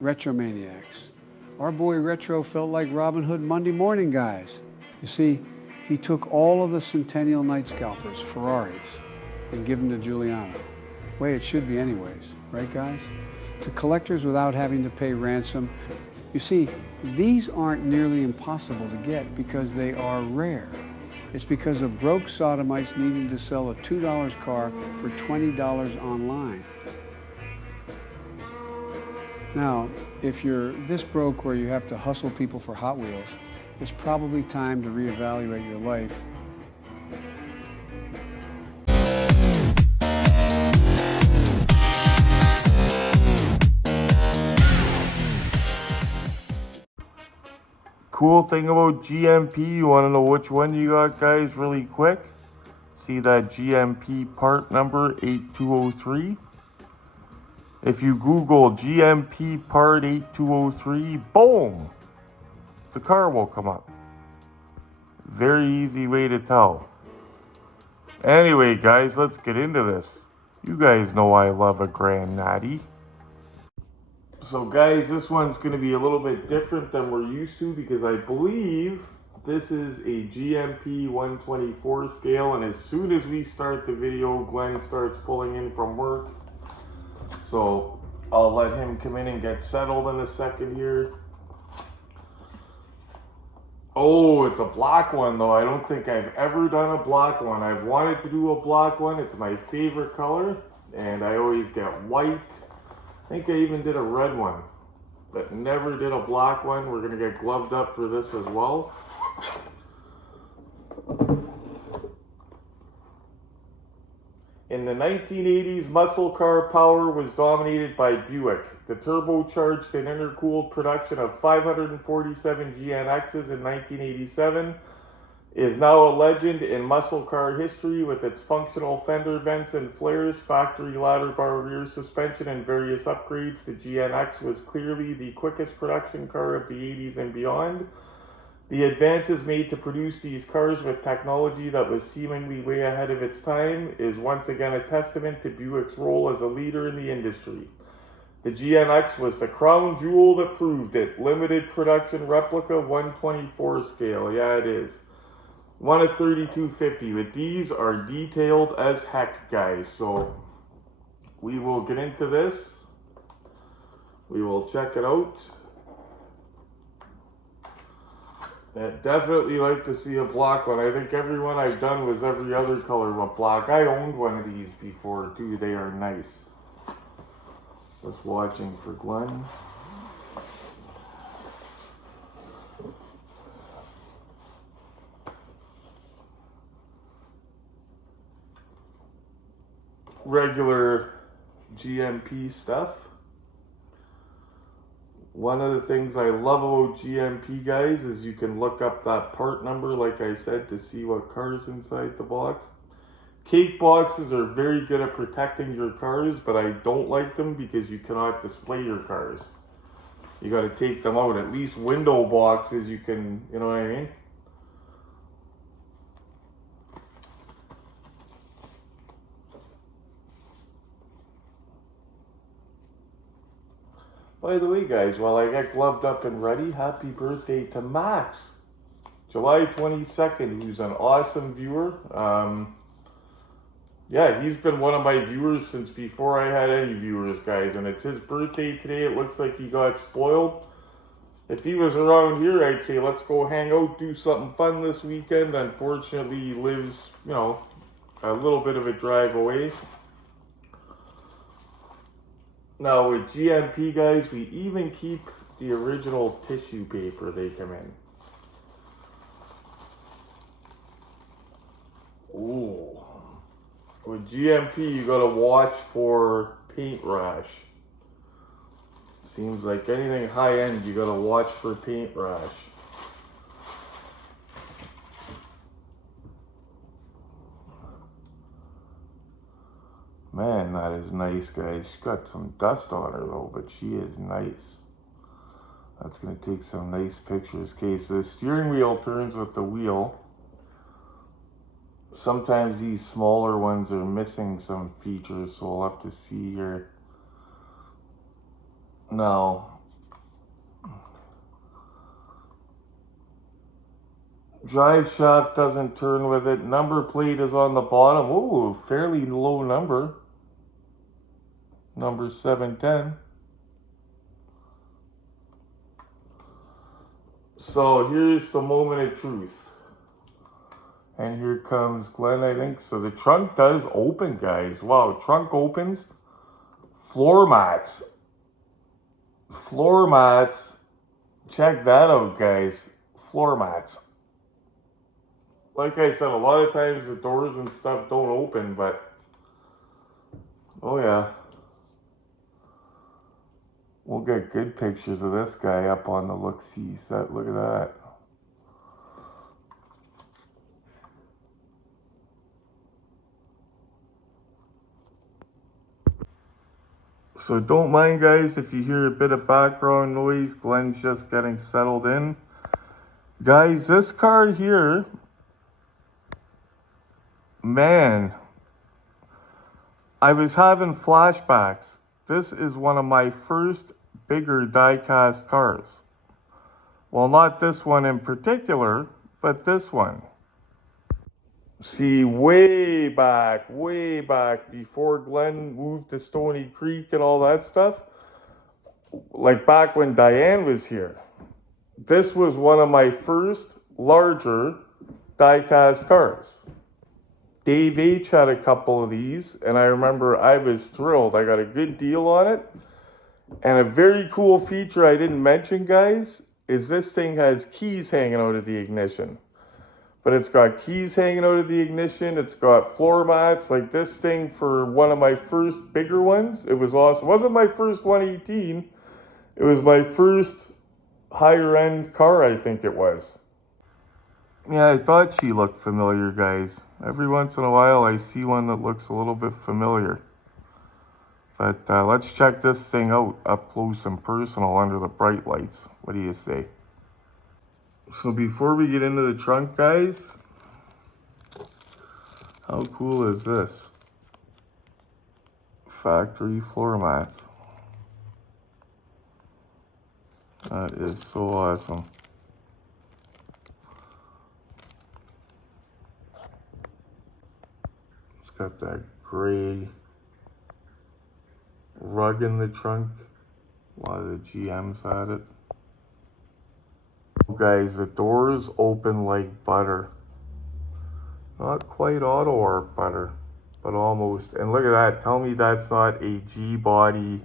RetroManiacs. Our boy Retro felt like Robin Hood Monday morning guys. You see, he took all of the Centennial Night Scalpers, Ferraris, and gave them to Giuliano. Way it should be anyways, right guys? To collectors without having to pay ransom. You see, these aren't nearly impossible to get because they are rare. It's because of broke sodomites needing to sell a $2 car for $20 online. Now, if you're this broke where you have to hustle people for Hot Wheels, it's probably time to reevaluate your life. Cool thing about GMP, you want to know which one you got, guys, really quick? See that GMP part number 8203? If you Google GMP part 8203, boom, the car will come up. Very easy way to tell. Anyway, guys, let's get into this. You guys know I love a Grand Natty. So guys, this one's going to be a little bit different than we're used to because I believe this is a GMP 124 scale, and as soon as we start the video, Glenn starts pulling in from work. So I'll let him come in and get settled in a second here. Oh, it's a black one though. I don't think I've ever done a black one. I've wanted to do a black one. It's my favorite color, and I always get white. I think I even did a red one, but never did a black one. We're gonna get gloved up for this as well. In the 1980s, muscle car power was dominated by Buick. The turbocharged and intercooled production of 547 GNXs in 1987 is now a legend in muscle car history with its functional fender vents and flares, factory ladder bar rear suspension, and various upgrades. The GNX was clearly the quickest production car of the 80s and beyond. The advances made to produce these cars with technology that was seemingly way ahead of its time is once again a testament to Buick's role as a leader in the industry. The GNX was the crown jewel that proved it. Limited production replica 124 scale. Yeah, it is. One of 3250, but these are detailed as heck, guys. So we will get into this. We will check it out. I'd definitely like to see a black one. I think every one I've done was every other color but black. I owned one of these before too. They are nice. Just watching for Glenn. Regular GMP stuff. One of the things I love about GMP, guys, is you can look up that part number, like I said, to see what car's inside the box. Cake boxes are very good at protecting your cars, but I don't like them because you cannot display your cars. You got to take them out. At least window boxes you can, you know what I mean? By the way, guys, while I get gloved up and ready, happy birthday to Max. July 22nd, who's an awesome viewer. Yeah, he's been one of my viewers since before I had any viewers, guys. And it's his birthday today. It looks like he got spoiled. If he was around here, I'd say, let's go hang out, do something fun this weekend. Unfortunately, he lives, you know, a little bit of a drive away. Now with GMP, guys, we even keep the original tissue paper they come in. Ooh. With GMP, you gotta watch for paint rash. Seems like anything high end, you gotta watch for paint rash. Man, that is nice, guys. She's got some dust on her though, but she is nice. That's gonna take some nice pictures. Okay, so the steering wheel turns with the wheel. Sometimes these smaller ones are missing some features, so we'll have to see here. Now, Drive shaft doesn't turn with it. Number plate is on the bottom. Ooh, fairly low number. Number 710. So here's the moment of truth. And here comes Glenn, I think. So the trunk does open, guys. Wow, trunk opens. Floor mats. Floor mats. Check that out, guys. Floor mats. Like I said, a lot of times the doors and stuff don't open, but oh yeah. We'll get good pictures of this guy up on the look-see set. Look at that. So don't mind, guys, if you hear a bit of background noise. Glenn's just getting settled in. Guys, this car here, man, I was having flashbacks. This is one of my first bigger die-cast cars. Well, not this one in particular, but this one. See, way back before Glenn moved to Stony Creek and all that stuff, like back when Diane was here, this was one of my first larger die-cast cars. Dave H had a couple of these, and I remember I was thrilled. I got a good deal on it. And a very cool feature I didn't mention, guys, is this thing has keys hanging out of the ignition. But it's got keys hanging out of the ignition. It's got floor mats. Like this thing, for one of my first bigger ones, it was awesome. It wasn't my first 118. It was my first higher end car, I think it was. Yeah, I thought she looked familiar, guys. Every once in a while I see one that looks a little bit familiar. But let's check this thing out up close and personal under the bright lights. What do you say? So before we get into the trunk, guys, how cool is this? Factory floor mats. That is so awesome. It's got that gray rug in the trunk. A lot of the GMs had it. Guys, the doors open like butter. Not quite auto warp butter, but almost. And look at that. Tell me that's not a G-body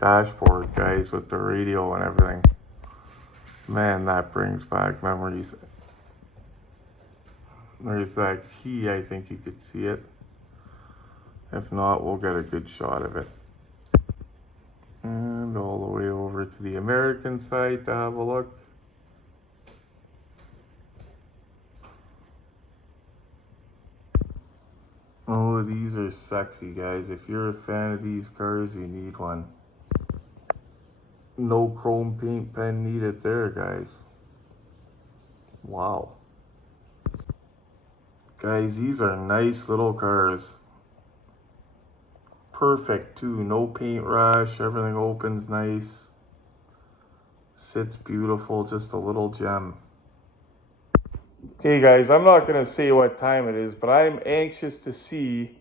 dashboard, guys, with the radio and everything. Man, that brings back memories. There's that key. I think you could see it. If not, we'll get a good shot of it. And all the way over to the American side to have a look. Oh, these are sexy, guys. If you're a fan of these cars, you need one. No chrome paint pen needed there, guys. Wow. Guys, these are nice little cars. Perfect too, no paint rash, everything opens nice. Sits beautiful, just a little gem. Okay guys, I'm not gonna say what time it is, but I'm anxious to see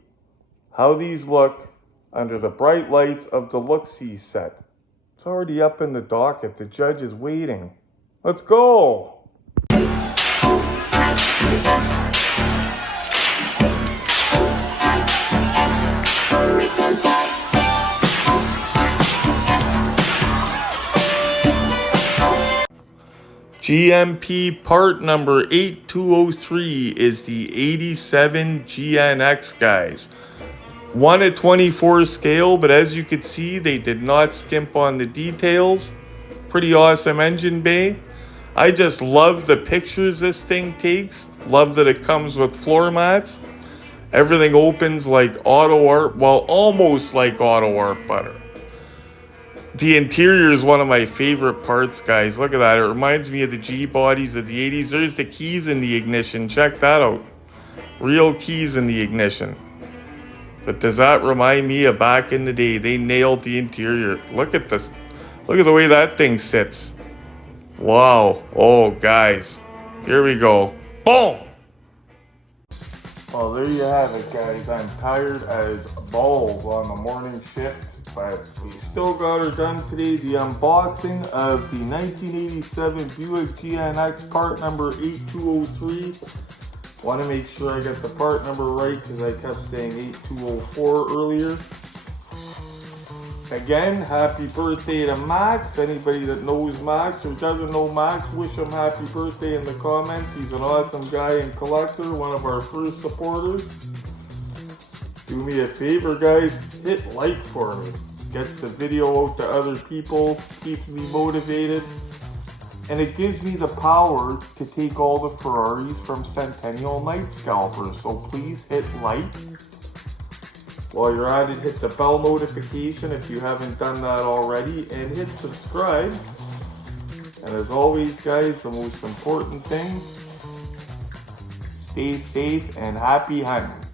how these look under the bright lights of the look-see set. It's already up in the docket, the judge is waiting. Let's go! GMP part number 8203 is the 87 GNX, guys. 1/24 scale, but as you can see, they did not skimp on the details. Pretty awesome engine bay. I just love the pictures this thing takes. Love that it comes with floor mats. Everything opens like auto warp, well, almost like auto warp butter. The interior is one of my favorite parts, guys. Look at that. It reminds me of the G-bodies of the 80s. There's the keys in the ignition. Check that out. Real keys in the ignition. But does that remind me of back in the day? They nailed the interior. Look at this. Look at the way that thing sits. Wow. Oh, guys. Here we go. Boom! Well, there you have it, guys. I'm tired as balls on the morning shift, but we still got her done today. The unboxing of the 1987 Buick GNX part number 8203. Want to make sure I get the part number right because I kept saying 8204 earlier. Again, happy birthday to Max. Anybody that knows Max or doesn't know Max, wish him happy birthday in the comments. He's an awesome guy and collector, one of our first supporters. Do me a favor, guys, hit like for me. Gets the video out to other people, keeps me motivated, and it gives me the power to take all the Ferraris from Centennial Night Scalpers. So please hit like. While you're at it, hit the bell notification if you haven't done that already, and hit subscribe. And as always, guys, the most important thing, stay safe and happy hunting.